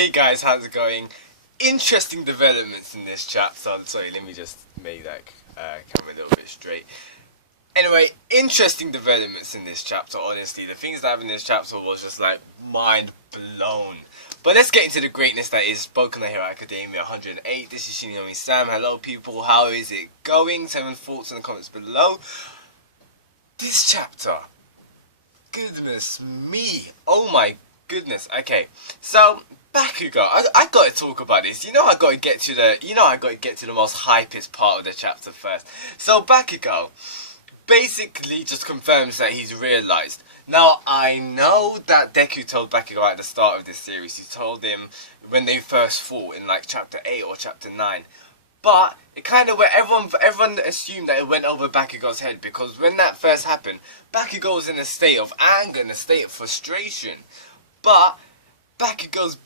Hey guys, how's it going? Interesting developments in this chapter. Sorry, let me just make that camera a little bit straight. Anyway, interesting developments in this chapter, honestly. The things that happened in this chapter was just like mind blown. But let's get into the greatness that is Boku no Hero Academia 108. This is Shinigami Sam. Hello people, how is it going? 7 thoughts in the comments below. This chapter, goodness me, oh my goodness. Okay, so Bakugo, I gotta talk about this. I gotta get to the most hypest part of the chapter first. So Bakugo basically just confirms that he's realized. Now I know that Deku told Bakugo at the start of this series. He told him when they first fought in like chapter 8 or chapter 9. But it kind of went, everyone assumed that it went over Bakugo's head, because when that first happened, Bakugo was in a state of anger, in a state of frustration. But Bakugo's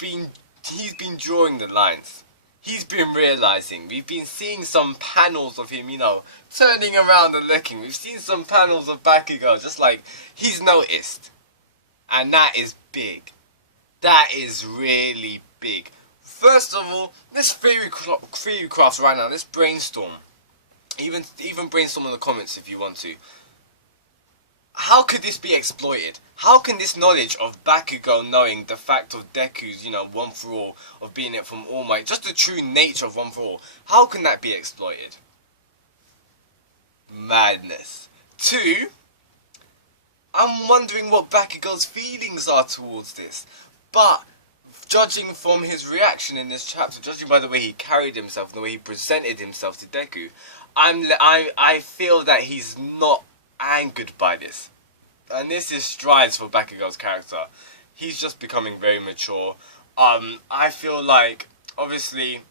he's been drawing the lines. He's been realizing. We've been seeing some panels of him, turning around and looking. We've seen some panels of Bakugo, just like he's noticed. And that is big. That is really big. First of all, let's theory craft right now. Let's brainstorm. Even brainstorm in the comments if you want to. How could this be exploited? How can this knowledge of Bakugo knowing the fact of Deku's, one for all, of being it from All Might, just the true nature of one for all, how can that be exploited? Madness. 2, I'm wondering what Bakugo's feelings are towards this. But judging from his reaction in this chapter, judging by the way he carried himself, the way he presented himself to Deku, I feel that he's not angered by this. And this is strides for Bakugo's character. He's just becoming very mature. I feel like, obviously,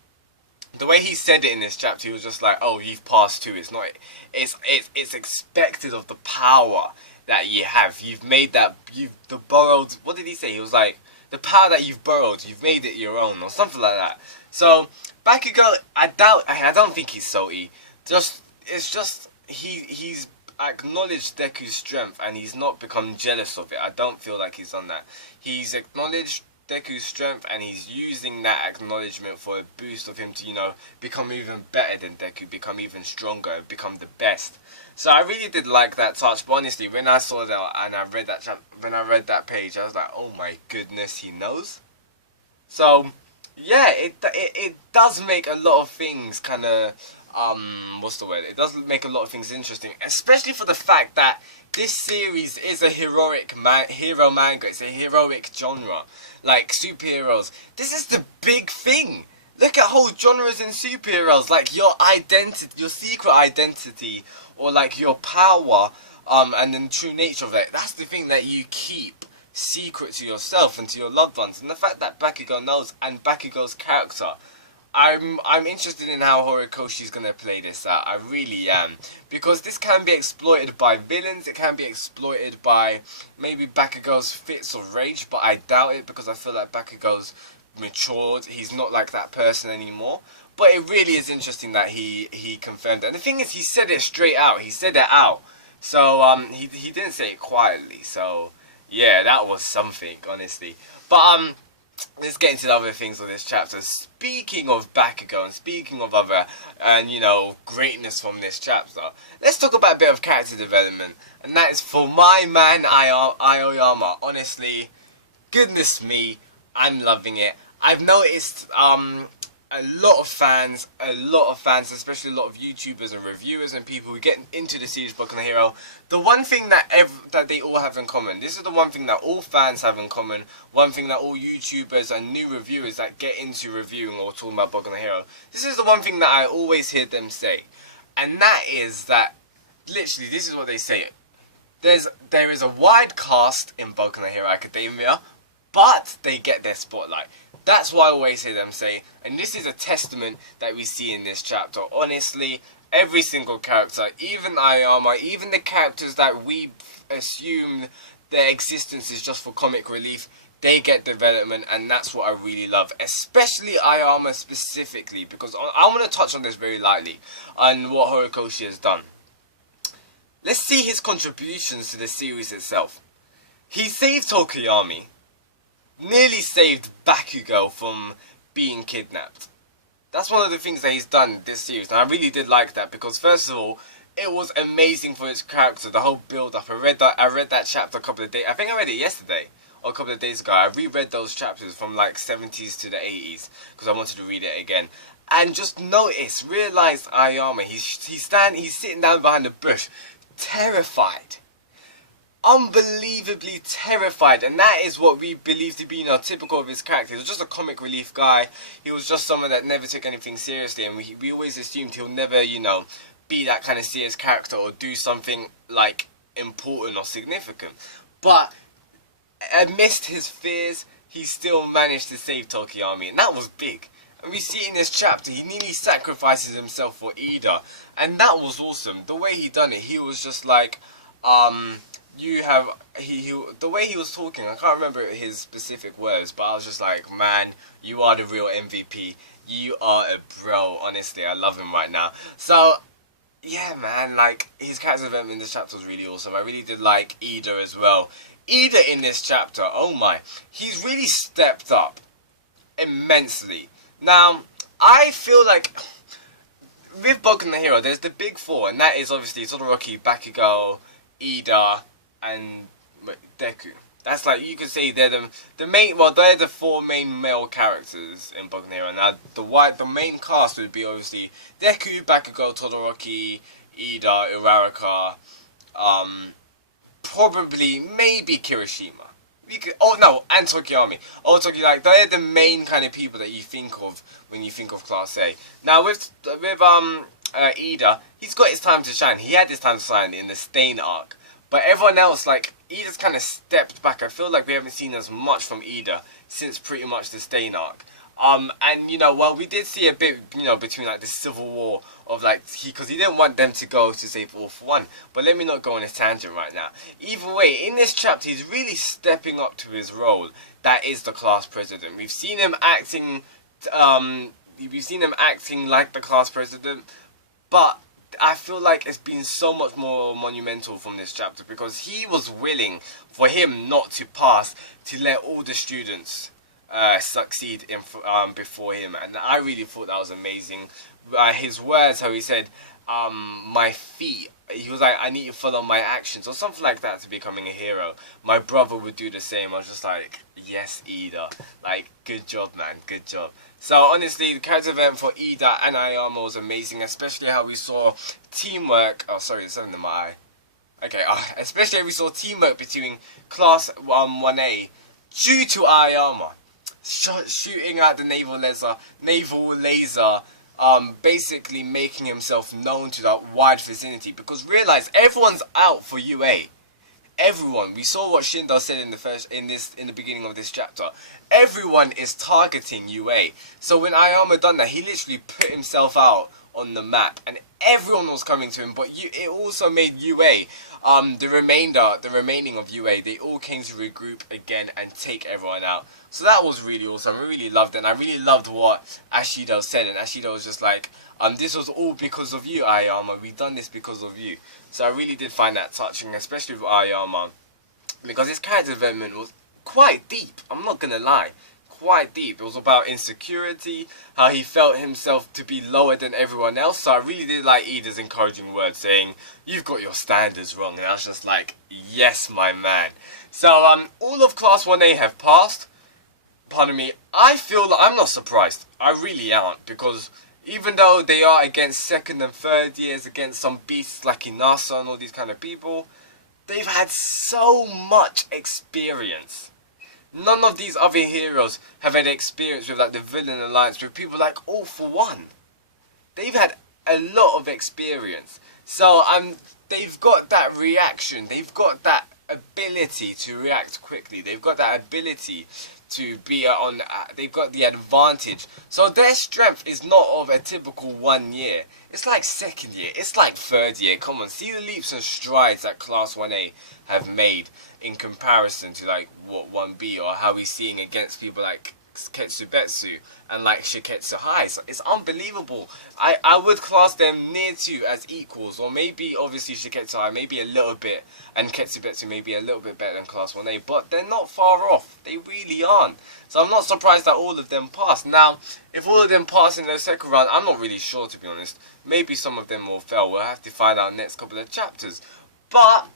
the way he said it in this chapter, he was just like, oh, you've passed 2. It's expected of the power that you have. You've made that, the borrowed, what did he say? He was like, the power that you've borrowed, you've made it your own, or something like that. So, Bakugo, I don't think he's salty. He's acknowledged Deku's strength, and he's not become jealous of it. I don't feel like he's done that. He's acknowledged Deku's strength, and he's using that acknowledgement for a boost of him to, become even better than Deku, become even stronger, become the best. So I really did like that touch. But honestly, when I saw that and I read that page, I was like, oh my goodness, he knows. So yeah, it does make a lot of things kind of what's the word? It does make a lot of things interesting, especially for the fact that this series is a hero manga. It's a heroic genre, like superheroes. This is the big thing. Look at whole genres in superheroes, like your identity, your secret identity, or like your power, and then true nature of it. That's the thing that you keep secret to yourself and to your loved ones. And the fact that Bakugo knows, and Bakugo's character, I'm interested in how Horikoshi's gonna play this out. I really am, because this can be exploited by villains. It can be exploited by maybe Bakugo's fits of rage, but I doubt it, because I feel like Bakugo's matured. He's not like that person anymore. But it really is interesting that he confirmed it. And the thing is, he said it straight out. He said it out. So he didn't say it quietly. So yeah, that was something, honestly. But let's get into the other things of this chapter. Speaking of Bakugo and speaking of other, greatness from this chapter, let's talk about a bit of character development. And that is for my man, Aoyama. Honestly, goodness me, I'm loving it. I've noticed, a lot of fans, especially a lot of YouTubers and reviewers and people who get into the series Boku no Hero, the one thing that they all have in common, this is the one thing that all fans have in common, one thing that all YouTubers and new reviewers that get into reviewing or talking about Boku no Hero, this is the one thing that I always hear them say, and that is that, literally, this is what they say: there is a wide cast in Boku no Hero Academia, but they get their spotlight. That's what I always hear them say, and this is a testament that we see in this chapter. Honestly, every single character, even Ayama, even the characters that we assume their existence is just for comic relief, they get development, and that's what I really love. Especially Ayama specifically, because I want to touch on this very lightly, and what Horikoshi has done. Let's see his contributions to the series itself. He saved Tokoyami. nearly saved Bakugo from being kidnapped. That's one of the things that he's done this series, and I really did like that because first of all, it was amazing for its character, the whole build-up. I read that chapter a couple of days. I think I read it yesterday or a couple of days ago. I reread those chapters from like 70s to the 80s because I wanted to read it again. And just realize Aoyama. He's sitting down behind a bush, terrified, unbelievably terrified, and that is what we believe to be, you know, typical of his character. He was just a comic relief guy. He was just someone that never took anything seriously, and we always assumed he'll never, you know, be that kind of serious character or do something like important or significant. But amidst his fears, he still managed to save Tokiyami, and that was big. And we see in this chapter, he nearly sacrifices himself for Ida, and that was awesome. The way he done it, he was just like, the way he was talking, I can't remember his specific words, but I was just like, man, you are the real MVP. You are a bro. Honestly, I love him right now. So, yeah, man, like, his character development in this chapter was really awesome. I really did like Ida as well. Ida in this chapter, oh my, he's really stepped up immensely. Now, I feel like with Boku no Hero, there's the big four, and that is obviously Todoroki, Bakugo, Ida, and Deku. That's like, you could say they're the main, well, they're the four main male characters in Boku no Hero. Now, the main cast would be obviously Deku, Bakugo, Todoroki, Ida, Uraraka, probably, maybe Kirishima. And Tokiyami. Like, they're the main kind of people that you think of when you think of Class A. Now, with Ida, he's got his time to shine. He had his time to shine in the Stain arc. But everyone else, like, Ida's kind of stepped back. I feel like we haven't seen as much from Ida since pretty much the Stain arc. And, you know, well, we did see a bit, you know, between, like, the civil war of, like, because he didn't want them to go to save All for One. But let me not go on a tangent right now. Either way, in this chapter, he's really stepping up to his role. That is the class president. We've seen him acting, like the class president, but I feel like it's been so much more monumental from this chapter because he was willing for him not to pass, to let all the students succeed before him, and I really thought that was amazing. His words, how he said, my feet, he was like, I need to follow my actions, or something like that, to becoming a hero. My brother would do the same. I was just like, yes, Ida. Like, good job, man, good job. So, honestly, the character event for Ida and Ayama was amazing, especially how we saw teamwork. Oh, sorry, there's something in my eye. Okay, especially how we saw teamwork between Class 1A due to Ayama shooting at the naval laser, basically making himself known to that wide vicinity. Because realize, everyone's out for UA. Everyone. We saw what Shindo said in the beginning of this chapter. Everyone is targeting UA. So when Ayama done that, he literally put himself out on the map, and everyone was coming to him. But it also made UA, the remaining of UA, they all came to regroup again and take everyone out. So that was really awesome. I really loved it, and I really loved what Ashido said. And Ashido was just like, this was all because of you, Ayama. We've done this because of you. So I really did find that touching, especially with Ayama, because his character development was quite deep. I'm not gonna lie. Quite deep. It was about insecurity, how he felt himself to be lower than everyone else. So I really did like Ida's encouraging words saying, you've got your standards wrong. And I was just like, yes, my man. So all of Class 1A have passed. Pardon me. I feel that I'm not surprised. I really aren't, because even though they are against second and third years, against some beasts like Inasa and all these kind of people, they've had so much experience. None of these other heroes have had experience with, like, the villain alliance with people like All for One. They've had a lot of experience. So they've got that reaction. They've got that ability to react quickly. They've got that ability to be they've got the advantage. So their strength is not of a typical 1 year. It's like second year. It's like third year. Come on, see the leaps and strides that Class 1A have made in comparison to, like, what 1B, or how we're seeing against people like Ketsubetsu and like Shiketsu High. So it's unbelievable. I would class them near to as equals, or maybe obviously Shiketsu High maybe a little bit, and Ketsubetsu maybe a little bit better than Class 1A, but they're not far off. They really aren't. So I'm not surprised that all of them passed. Now, if all of them pass in the second round, I'm not really sure, to be honest. Maybe some of them will fail. We'll have to find out next couple of chapters. But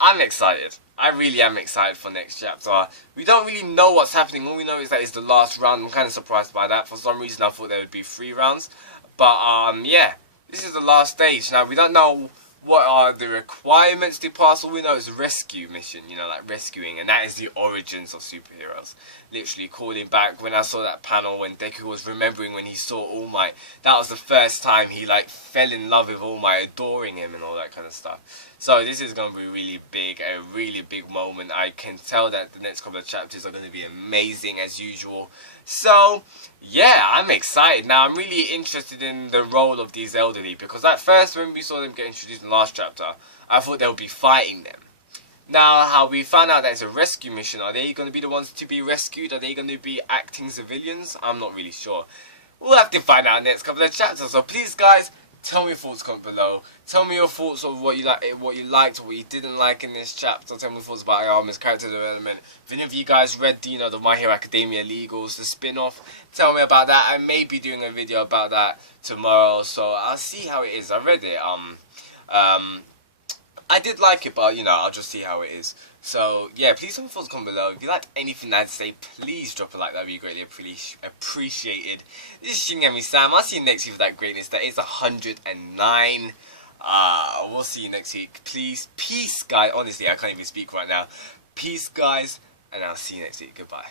I'm excited. I really am excited for next chapter. We don't really know what's happening. All we know is that it's the last round. I'm kind of surprised by that. For some reason, I thought there would be 3 rounds. But, yeah. This is the last stage. Now, we don't know what are the requirements to pass. All we know is a rescue mission. You know, like rescuing. And that is the origins of superheroes. Literally calling back. When I saw that panel when Deku was remembering when he saw All Might. That was the first time he, like, fell in love with All Might, adoring him and all that kind of stuff. So this is going to be really big, a really big moment. I can tell that the next couple of chapters are going to be amazing as usual. So, yeah, I'm excited. Now, I'm really interested in the role of these elderly, because at first when we saw them get introduced in the last chapter, I thought they would be fighting them. Now, how we found out that it's a rescue mission, are they going to be the ones to be rescued? Are they going to be acting civilians? I'm not really sure. We'll have to find out in the next couple of chapters. So please, guys, tell me your thoughts, comment below. Tell me your thoughts of what you liked, what you didn't like in this chapter. Tell me your thoughts about Ayama's character development. If any of you guys read, the My Hero Academia Legals, the spin-off, tell me about that. I may be doing a video about that tomorrow, so I'll see how it is. I read it. I did like it, but I'll just see how it is. So yeah, please tell me your thoughts, comment below. If you like anything I had to say, please drop a like. That'd be greatly appreciated. This is Shinigami-san. I'll see you next week for that greatness. That is 109. We'll see you next week. Please, peace, guys. Honestly, I can't even speak right now. Peace, guys, and I'll see you next week. Goodbye.